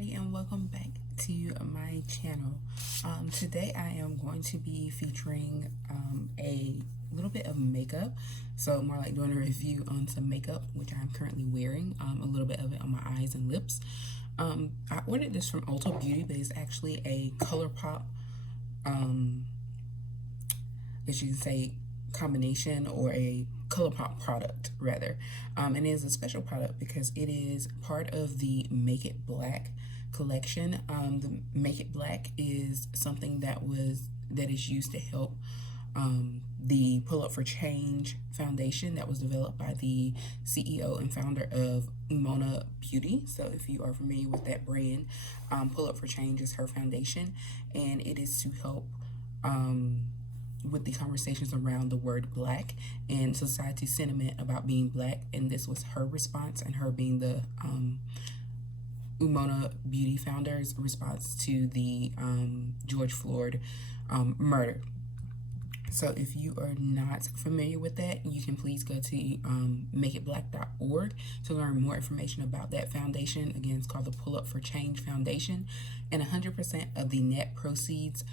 everybody, and welcome back to my channel. Today I am going to be featuring a little bit of makeup, so more like doing a review on some makeup which I'm currently wearing, a little bit of it on my eyes and lips. I ordered this from Ulta Beauty, but it's actually a Colourpop, as you can say, combination, or a Colourpop product rather. And it is a special product because it is part of the Make It Black collection. The Make It Black is something that is used to help the Pull Up for Change foundation that was developed by the CEO and founder of Umona Beauty. So if you are familiar with that brand, Pull Up for Change is her foundation, and it is to help with the conversations around the word black and society's sentiment about being black. And this was her response, and her being the Umona Beauty founder's response to the George Floyd murder. So if you are not familiar with that, you can please go to makeitblack.org to learn more information about that foundation. Again, it's called the Pull Up for Change Foundation, and 100% of the net proceeds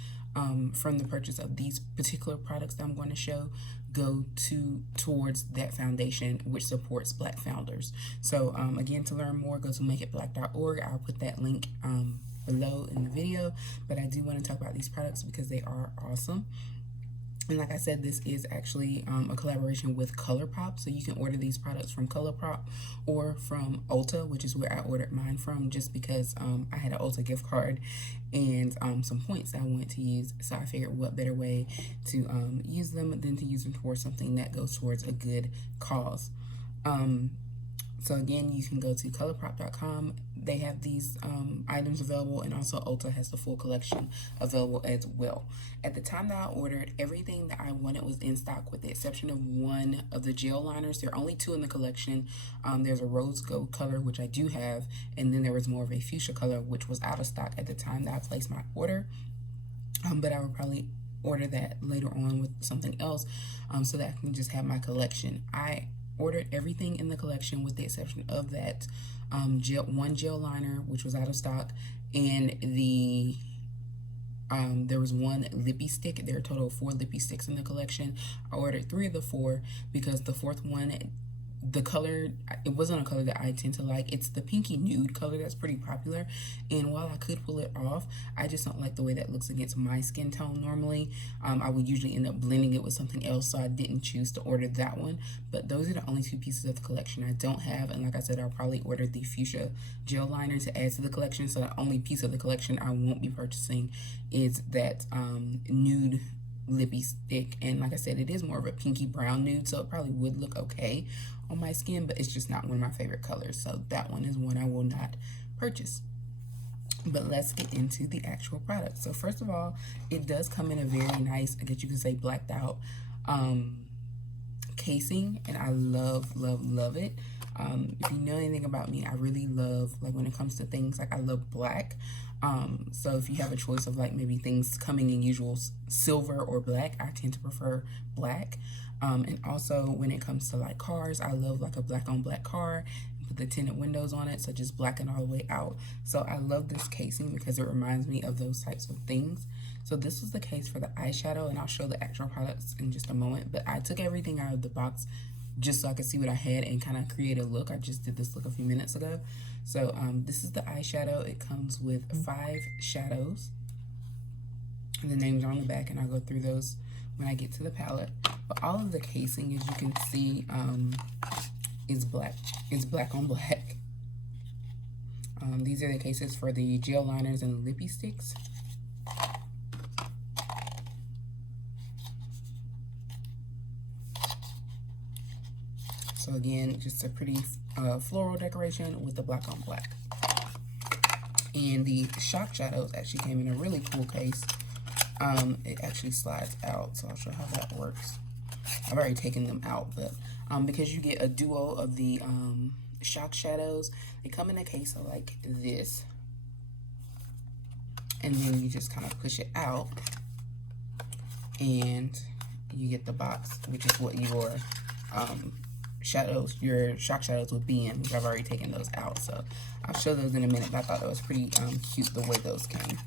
from the purchase of these particular products that I'm going to show go towards that foundation, which supports Black founders. So again, to learn more, go to makeitblack.org. I'll put that link below in the video, but I do want to talk about these products because they are awesome. And like I said, this is actually a collaboration with Colourpop, so you can order these products from Colourpop or from Ulta, which is where I ordered mine from, just because I had an Ulta gift card and some points I wanted to use. So I figured what better way to use them than to use them towards something that goes towards a good cause. So again, you can go to colourpop.com. They have these items available, and also Ulta has the full collection available as well. At the time that I ordered, everything that I wanted was in stock with the exception of one of the gel liners. There are only two in the collection. There's a rose gold color, which I do have, and then there was more of a fuchsia color, which was out of stock at the time that I placed my order. But I will probably order that later on with something else so that I can just have my collection. I ordered everything in the collection with the exception of that one gel liner, which was out of stock, and there was one lippy stick. There are a total of 4 lippy sticks in the collection. I ordered 3 of the 4 because the 4th one, the color, it wasn't a color that I tend to like. It's the pinky nude color that's pretty popular, and while I could pull it off, I just don't like the way that looks against my skin tone normally. I would usually end up blending it with something else, so I didn't choose to order that one. But those are the only 2 pieces of the collection I don't have, and like I said, I'll probably order the fuchsia gel liner to add to the collection. So the only piece of the collection I won't be purchasing is that nude lippy stick, and like I said, it is more of a pinky brown nude, so it probably would look okay on my skin, but it's just not one of my favorite colors, so that one is one I will not purchase. But let's get into the actual product. So first of all, it does come in a very nice, I guess you could say, blacked out casing, and I love it. If you know anything about me, I really love, like, when it comes to things, like, I love black. So if you have a choice of like maybe things coming in usual silver or black, I tend to prefer black. And also when it comes to like cars, I love like a black on black car, put the tinted windows on it, so just black and all the way out. So I love this casing because it reminds me of those types of things. So this was the case for the eyeshadow, and I'll show the actual products in just a moment, but I took everything out of the box just so I could see what I had and kind of create a look. I just did this look a few minutes ago. So this is the eyeshadow. It comes with 5 shadows, and the names are on the back, and I'll go through those when I get to the palette. But all of the casing, as you can see, is black. It's black on black. These are the cases for the gel liners and the lippy sticks. So again, just a pretty floral decoration with the black on black. And the shock shadows actually came in a really cool case. It actually slides out, so I'll show how that works. I've already taken them out, but because you get a duo of the shock shadows, they come in a case of like this. And then you just kind of push it out, and you get the box, which is what your shadows, your shock shadows would be in, which I've already taken those out. So I'll show those in a minute, but I thought that was pretty cute the way those came.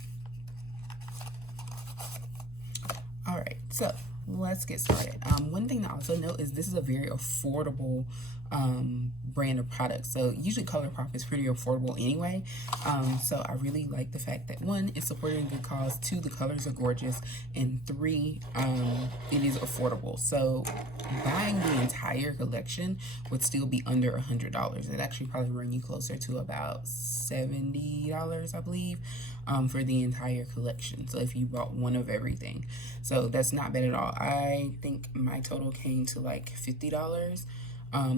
All right, so let's get started. One thing to also note is this is a very affordable brand of products. So usually Colourpop is pretty affordable anyway. So I really like the fact that, one, it's supporting a good cause, two, the colors are gorgeous, and three, it is affordable. So buying the entire collection would still be under $100. It actually probably run you closer to about $70, I believe, for the entire collection. So if you bought one of everything, so that's not bad at all. I think my total came to like $50.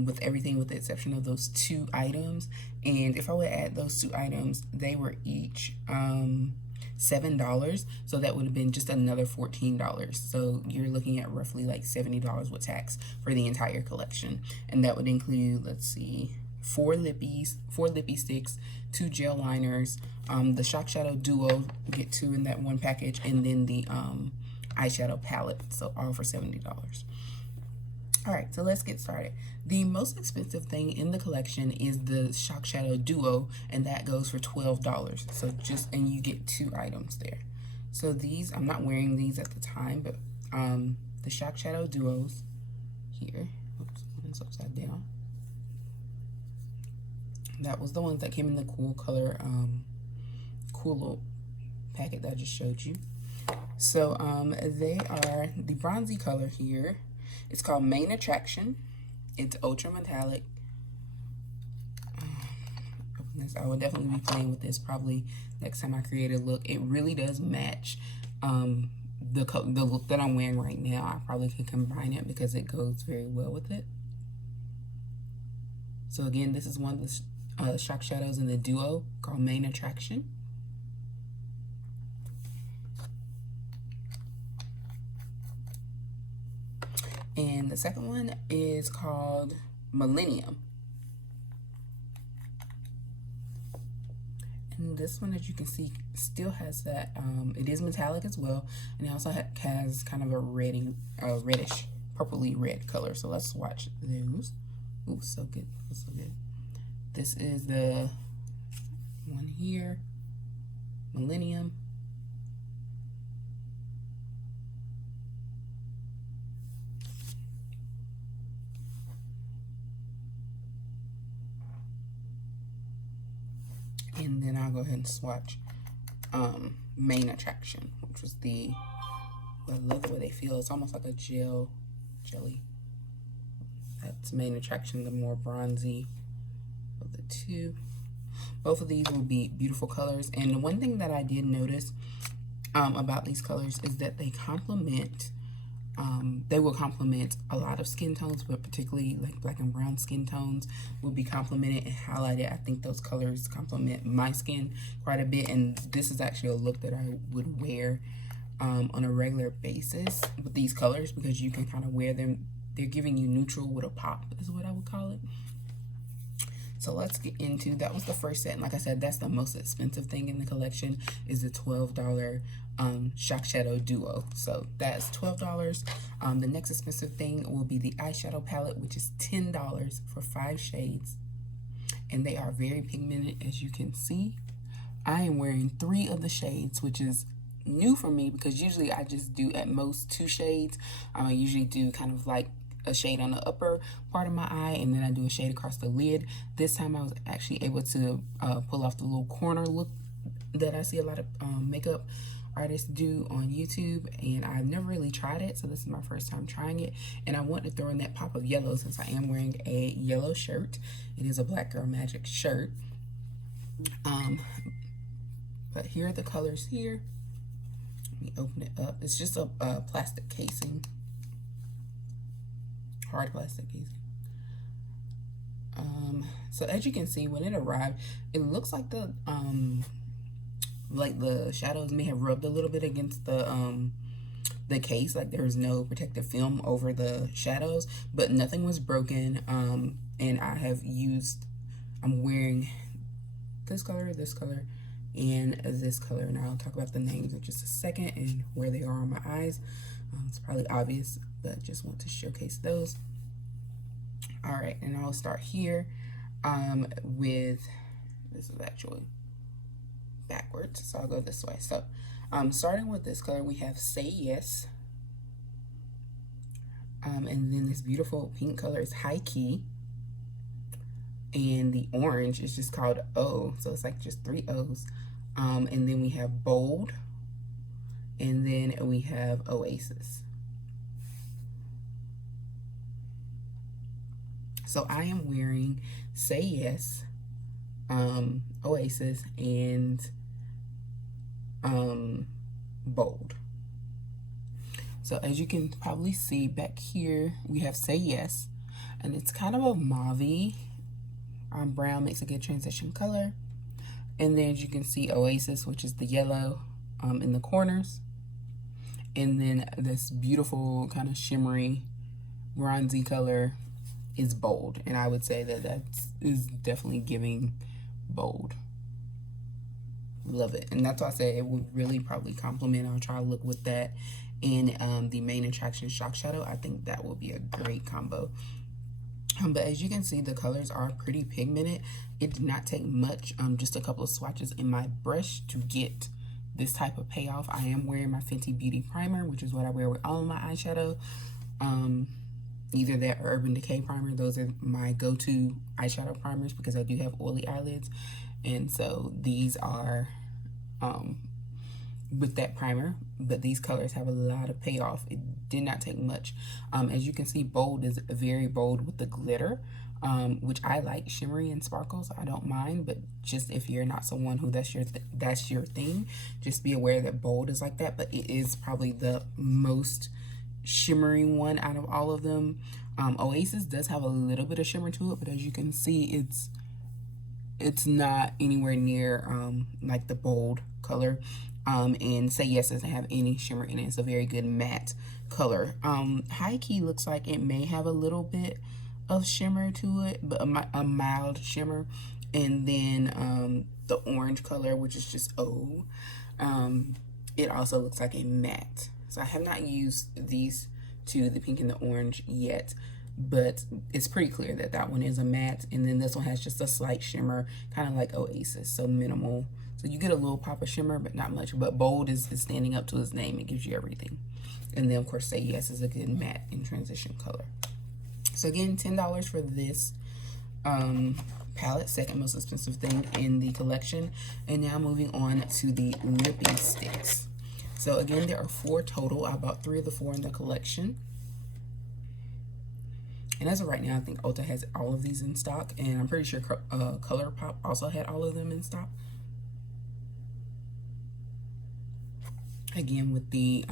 With everything with the exception of those 2 items. And if I would add those 2 items, they were each $7. So that would have been just another $14. So you're looking at roughly like $70 with tax for the entire collection. And that would include, let's see, 4 lippy sticks, 2 gel liners, the Shock Shadow Duo, get 2 in that one package, and then the eyeshadow palette. So all for $70. All right, so let's get started. The most expensive thing in the collection is the Shock Shadow Duo, and that goes for $12. So and you get 2 items there. So these, I'm not wearing these at the time, but the Shock Shadow Duos here. Oops, one's upside down. That was the ones that came in the cool color, cool little packet that I just showed you. So they are the bronzy color here. It's called Main Attraction. It's ultra metallic. I will definitely be playing with this probably next time I create a look. It really does match the look that I'm wearing right now. I probably could combine it because it goes very well with it. So again, this is one of the Shock Shadows in the Duo called Main Attraction. And the second one is called Millennium. And this one, as you can see, still has that, it is metallic as well. And it also has kind of a reddish, purpley red color. So let's watch those. Ooh, so good, so good. This is the one here, Millennium. And then I'll go ahead and swatch Main Attraction, which was I love the way they feel. It's almost like a jelly. That's Main Attraction, the more bronzy of the 2. Both of these will be beautiful colors. And the one thing that I did notice about these colors is that they will complement a lot of skin tones, but particularly like black and brown skin tones will be complemented and highlighted. I think those colors complement my skin quite a bit, and this is actually a look that I would wear on a regular basis with these colors, because you can kind of wear them. They're giving you neutral with a pop is what I would call it. So let's get into, that was the first set. And like I said, that's the most expensive thing in the collection, is the $12 Shock Shadow Duo. So that's $12. The next expensive thing will be the eyeshadow palette, which is $10 for 5 shades. And they are very pigmented, as you can see. I am wearing 3 of the shades, which is new for me because usually I just do at most 2 shades. I usually do kind of like a shade on the upper part of my eye, and then I do a shade across the lid. This time I was actually able to pull off the little corner look that I see a lot of makeup artists do on YouTube, and I've never really tried it, so this is my first time trying it. And I want to throw in that pop of yellow since I am wearing a yellow shirt. It is a Black Girl Magic shirt. But here are the colors here. Let me open it up. It's just a plastic casing. Hard plastic casing. So as you can see, when it arrived, it looks like the shadows may have rubbed a little bit against the case, like there's no protective film over the shadows, but nothing was broken. And I'm wearing this color, and this color, and I'll talk about the names in just a second and where they are on my eyes. It's probably obvious, but just want to showcase those. All right, and I'll start here with this is actually backwards, so I'll go this way. So starting with this color, we have Say Yes. And then this beautiful pink color is High Key. And the orange is just called O, so it's like just 3 O's. And then we have Bold. And then we have Oasis. So I am wearing Say Yes, Oasis, and Bold. So as you can probably see back here, we have Say Yes, and it's kind of a mauve. Brown makes a good transition color. And then as you can see, Oasis, which is the yellow in the corners. And then this beautiful kind of shimmery bronzy color is Bold. And I would say that that is definitely giving Bold. Love it. And that's why I said it would really probably complement. I'll try to look with that in the Main Attraction Shock Shadow. I think that will be a great combo. But as you can see, the colors are pretty pigmented. It did not take much, just a couple of swatches in my brush to get this type of payoff. I am wearing my Fenty Beauty Primer, which is what I wear with all of my eyeshadow. Either that or Urban Decay Primer. Those are my go-to eyeshadow primers because I do have oily eyelids. And so these are with that primer, but these colors have a lot of payoff. It did not take much. As you can see, Bold is very bold with the glitter, which I like shimmery and sparkles. I don't mind, but just if you're not someone who that's your thing, just be aware that Bold is like that. But it is probably the most shimmery one out of all of them. Oasis does have a little bit of shimmer to it, but as you can see, it's not anywhere near like the Bold color. And Say Yes doesn't have any shimmer in it. It's a very good matte color. High Key looks like it may have a little bit of shimmer to it, but a mild shimmer. And then the orange color, which is just O, it also looks like a matte. So I have not used these two, the pink and the orange, yet, but it's pretty clear that that one is a matte. And then this one has just a slight shimmer, kind of like Oasis, so minimal. So you get a little pop of shimmer, but not much. But Bold is standing up to its name. It gives you everything. And then, of course, Say Yes is a good matte and transition color. So, again, $10 for this palette. Second most expensive thing in the collection. And now moving on to the lippy sticks. So, again, there are 4 total. I bought 3 of the 4 in the collection. And as of right now, I think Ulta has all of these in stock. And I'm pretty sure Colourpop also had all of them in stock. Again, with the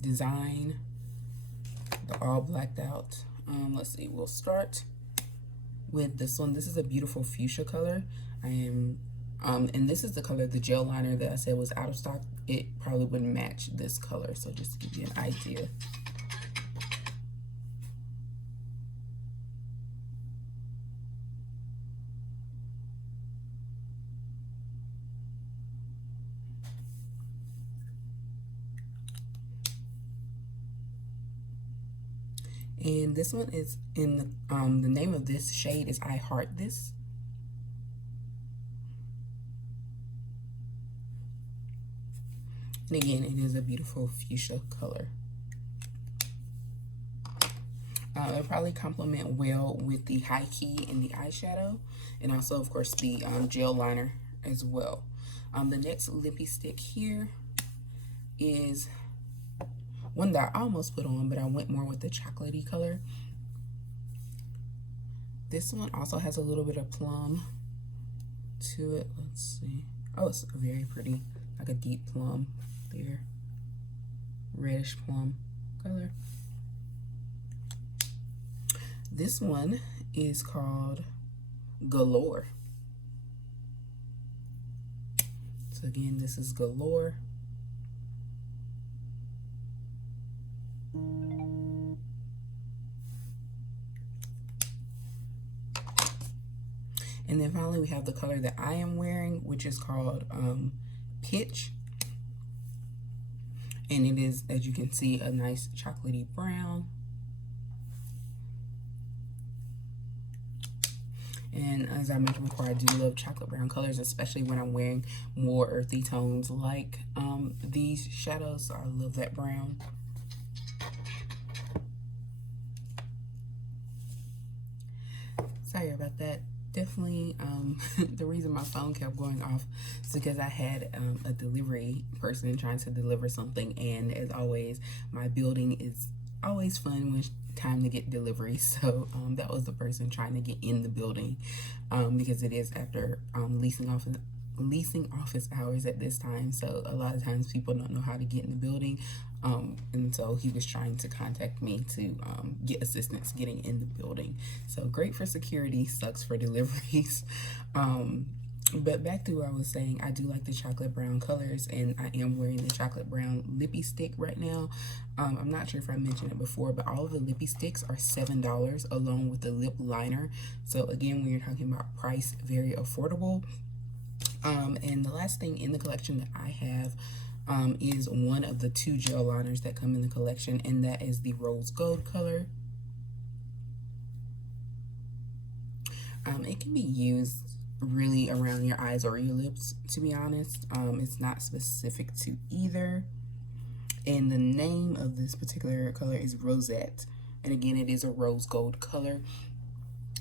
design, the all blacked out. Let's see, we'll start with this one. This is a beautiful fuchsia color. And this is the color, the gel liner that I said was out of stock. It probably wouldn't match this color, so just to give you an idea. And this one is in the name of this shade is I Heart This. And again, it is a beautiful fuchsia color. It'll probably complement well with the High Key and the eyeshadow, and also, of course, the gel liner as well. The next lippy stick here is one that I almost put on, but I went more with the chocolatey color. This one also has a little bit of plum to it. Let's see. Oh, it's very pretty, like a deep plum there. Reddish plum color. This one is called Galore. So again, this is Galore. And then finally, we have the color that I am wearing, which is called Pitch. And it is, as you can see, a nice chocolatey brown. And as I mentioned before, I do love chocolate brown colors, especially when I'm wearing more earthy tones like these shadows. So I love that brown. Sorry about that. Definitely, the reason my phone kept going off is because I had a delivery person trying to deliver something, and as always, my building is always fun when it's time to get delivery. So that was the person trying to get in the building, because it is after leasing office hours at this time, so a lot of times people don't know how to get in the building, and so he was trying to contact me to get assistance getting in the building. So great for security, sucks for deliveries. But back to what I was saying, I do like the chocolate brown colors, and I am wearing the chocolate brown lippy stick right now. I'm not sure if I mentioned it before, but all of the lippy sticks are $7 along with the lip liner. So again, when you're talking about price, very affordable. And the last thing in the collection that I have is one of the 2 gel liners that come in the collection, and that is the rose gold color. It can be used really around your eyes or your lips, to be honest. It's not specific to either. And the name of this particular color is Rosette, and again, it is a rose gold color.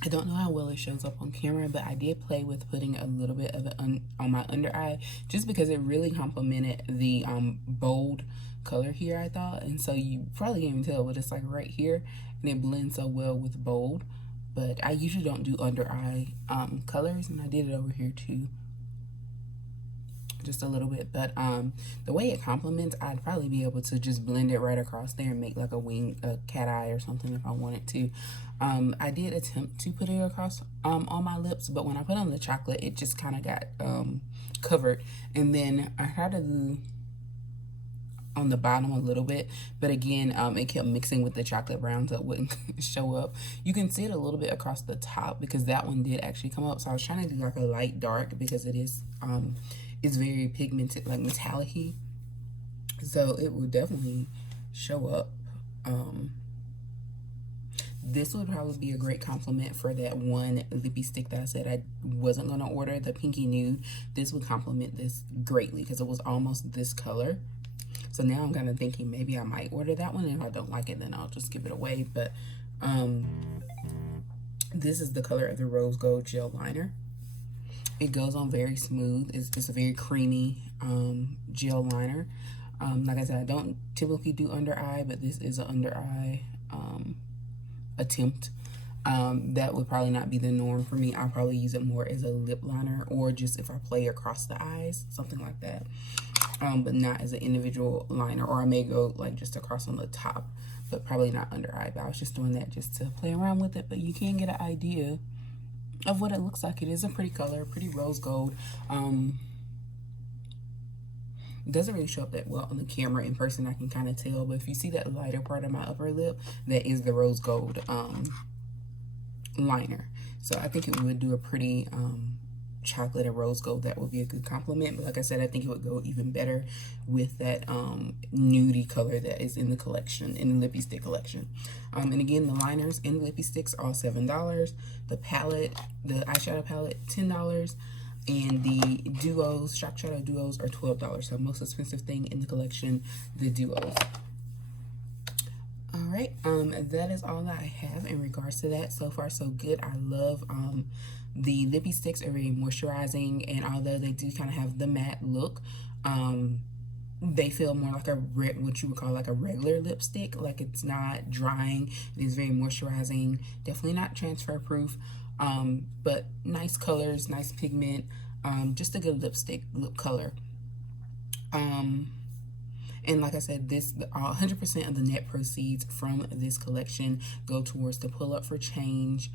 I don't know how well it shows up on camera, but I did play with putting a little bit of it on my under eye, just because it really complemented the bold color here, I thought. And so you probably can't even tell, but it's like right here, and it blends so well with bold. But I usually don't do under eye colors, and I did it over here too, just a little bit. But the way it complements, I'd probably be able to just blend it right across there and make like a cat eye or something if I wanted to. I did attempt to put it across on my lips, but when I put on the chocolate, it just kind of got covered. And then I had to do on the bottom a little bit, but again, it kept mixing with the chocolate brown, so it wouldn't show up. You can see it a little bit across the top because that one did actually come up. So I was trying to do like a light dark because it is it's very pigmented, like metallic-y, so it will definitely show up. This would probably be a great compliment for that one lippy stick that I said I wasn't going to order, the pinky nude. This would complement this greatly because it was almost this color. So now I'm kind of thinking maybe I might order that one, and if I don't like it, then I'll just give it away. But this is the color of the rose gold gel liner. It goes on very smooth. It's a very creamy gel liner. Like I said, I don't typically do under eye, but this is an under eye attempt. That would probably not be the norm for me. I'll probably use it more as a lip liner, or just if I play across the eyes, something like that. But not as an individual liner, or I may go like just across on the top, but probably not under eye. But I was just doing that just to play around with it, but you can get an idea of what it looks like. It is a pretty color, pretty rose gold. It doesn't really show up that well on the camera. In person I can kind of tell, but if you see that lighter part of my upper lip, that is the rose gold liner. So I think it would do a pretty chocolate and rose gold. That would be a good compliment. But like I said, I think it would go even better with that nudie color that is in the collection, in the lippy stick collection. And again, the liners and lippy sticks all $7. The palette, the eyeshadow palette, $10. And the duos, shock shadow duos, are $12. So most expensive thing in the collection, the duos. All right, that is all that I have in regards to that. So far, so good. I love the lippy sticks are very moisturizing, and although they do kind of have the matte look, they feel more like what you would call like a regular lipstick. Like it's not drying. It is very moisturizing. Definitely not transfer proof. But nice colors, nice pigment, just a good lip color. And like I said, this 100% of the net proceeds from this collection go towards the Pull Up for Change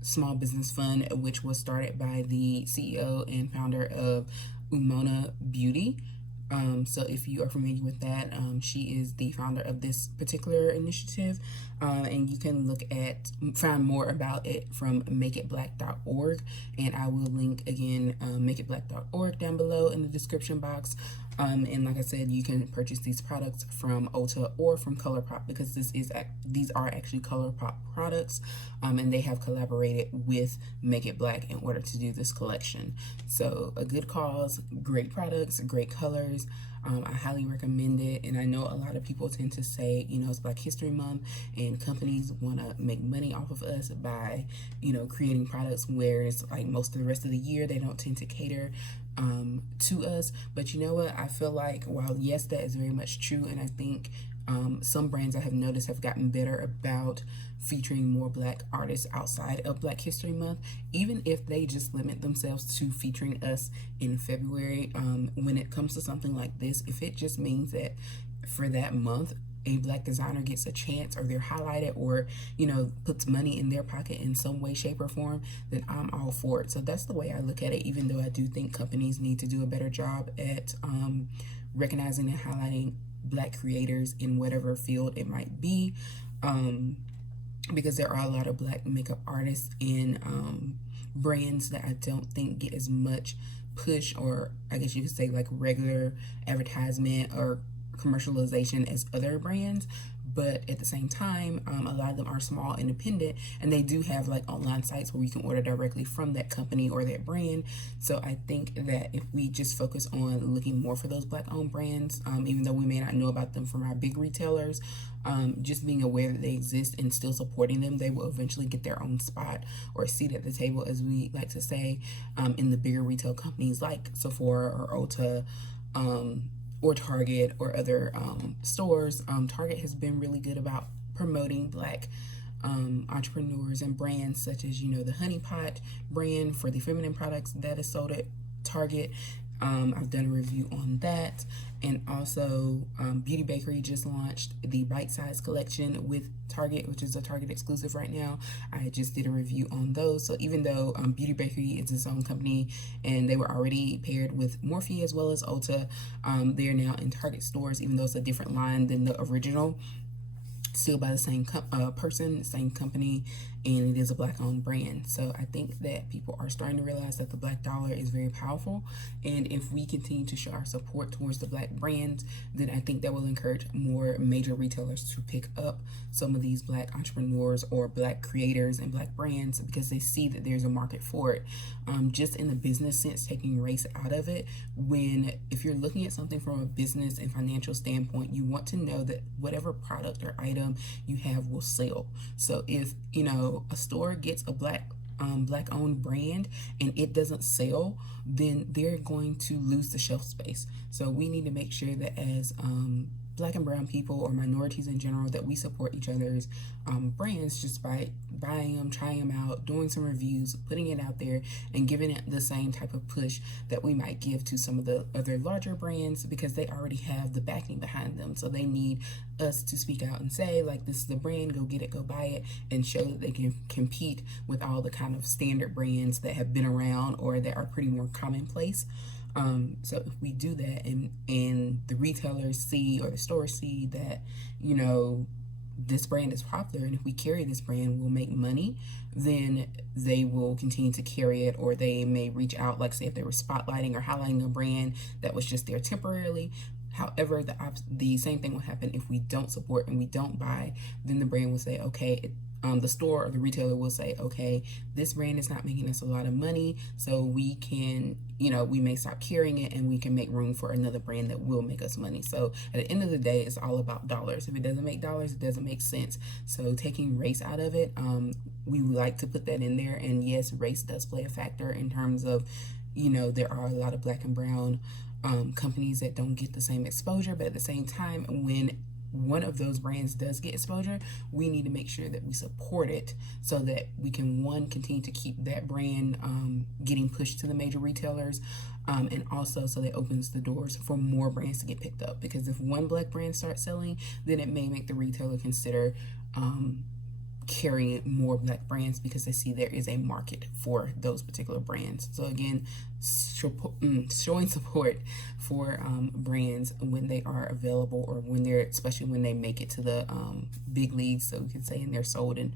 small business fund, which was started by the CEO and founder of Umona Beauty. So if you are familiar with that, she is the founder of this particular initiative. And you can find more about it from makeitblack.org, and I will link again makeitblack.org down below in the description box. And like I said, you can purchase these products from Ulta or from Colourpop, because these are actually Colourpop products, and they have collaborated with Make It Black in order to do this collection. So a good cause, great products, great colors. I highly recommend it. And I know a lot of people tend to say, it's Black History Month and companies want to make money off of us by, creating products, whereas like most of the rest of the year, they don't tend to cater to us. But you know what? I feel like, while yes, that is very much true, and I think some brands I have noticed have gotten better about featuring more Black artists outside of Black History Month, even if they just limit themselves to featuring us in February. When it comes to something like this, if it just means that for that month a Black designer gets a chance, or they're highlighted, or puts money in their pocket in some way, shape, or form, then I'm all for it. So that's the way I look at it, even though I do think companies need to do a better job at recognizing and highlighting Black creators in whatever field it might be, because there are a lot of Black makeup artists and brands that I don't think get as much push, or I guess you could say like regular advertisement or commercialization as other brands. But at the same time, a lot of them are small, independent, and they do have like online sites where you can order directly from that company or that brand. So I think that if we just focus on looking more for those Black owned brands, even though we may not know about them from our big retailers, just being aware that they exist and still supporting them, they will eventually get their own spot or seat at the table, as we like to say, in the bigger retail companies like Sephora or Ulta, or Target, or other stores. Target has been really good about promoting Black entrepreneurs and brands, such as the Honey Pot brand for the feminine products that is sold at Target. I've done a review on that. And also Beauty Bakery just launched the Bite Size collection with Target, which is a Target exclusive right now. I just did a review on those. So even though Beauty Bakery is its own company and they were already paired with Morphe as well as Ulta, they are now in Target stores, even though it's a different line than the original. Still by the same person, same company, and it is a Black owned brand. So I think that people are starting to realize that the Black dollar is very powerful, and if we continue to show our support towards the Black brands, then I think that will encourage more major retailers to pick up some of these Black entrepreneurs or Black creators and Black brands, because they see that there's a market for it. Just in the business sense, taking race out of it, if you're looking at something from a business and financial standpoint, you want to know that whatever product or item you have will sell. So if a store gets a Black owned brand and it doesn't sell, then they're going to lose the shelf space. So we need to make sure that as Black and brown people, or minorities in general, that we support each other's brands just by buying them, trying them out, doing some reviews, putting it out there, and giving it the same type of push that we might give to some of the other larger brands, because they already have the backing behind them. So they need us to speak out and say, like, this is the brand, go get it, go buy it, and show that they can compete with all the kind of standard brands that have been around or that are pretty more commonplace. So if we do that, and the retailers see, or the stores see that, this brand is popular, and if we carry this brand, we'll make money, then they will continue to carry it, or they may reach out, like say if they were spotlighting or highlighting a brand that was just there temporarily. However, the same thing will happen if we don't support and we don't buy. Then the brand will say, okay, the store or the retailer will say, okay, this brand is not making us a lot of money, so we can, we may stop carrying it, and we can make room for another brand that will make us money. So at the end of the day, it's all about dollars. If it doesn't make dollars, it doesn't make sense. So taking race out of it, we like to put that in there. And yes, race does play a factor in terms of, there are a lot of Black and brown companies that don't get the same exposure, but at the same time, when one of those brands does get exposure, we need to make sure that we support it, so that we can, one, continue to keep that brand getting pushed to the major retailers, and also so that opens the doors for more brands to get picked up. Because if one Black brand starts selling, then it may make the retailer consider carrying more Black brands because they see there is a market for those particular brands. So again, showing support for brands when they are available, or when they're, especially when they make it to the big leagues, so we can say, and they're sold in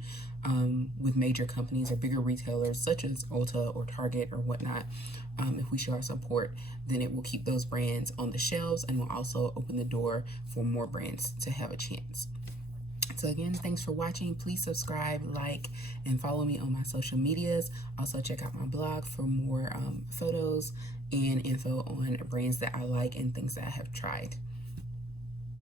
with major companies or bigger retailers such as Ulta or Target or whatnot. If we show our support, then it will keep those brands on the shelves and will also open the door for more brands to have a chance. So again, thanks for watching. Please subscribe, like, and follow me on my social medias. Also check out my blog for more photos and info on brands that I like and things that I have tried.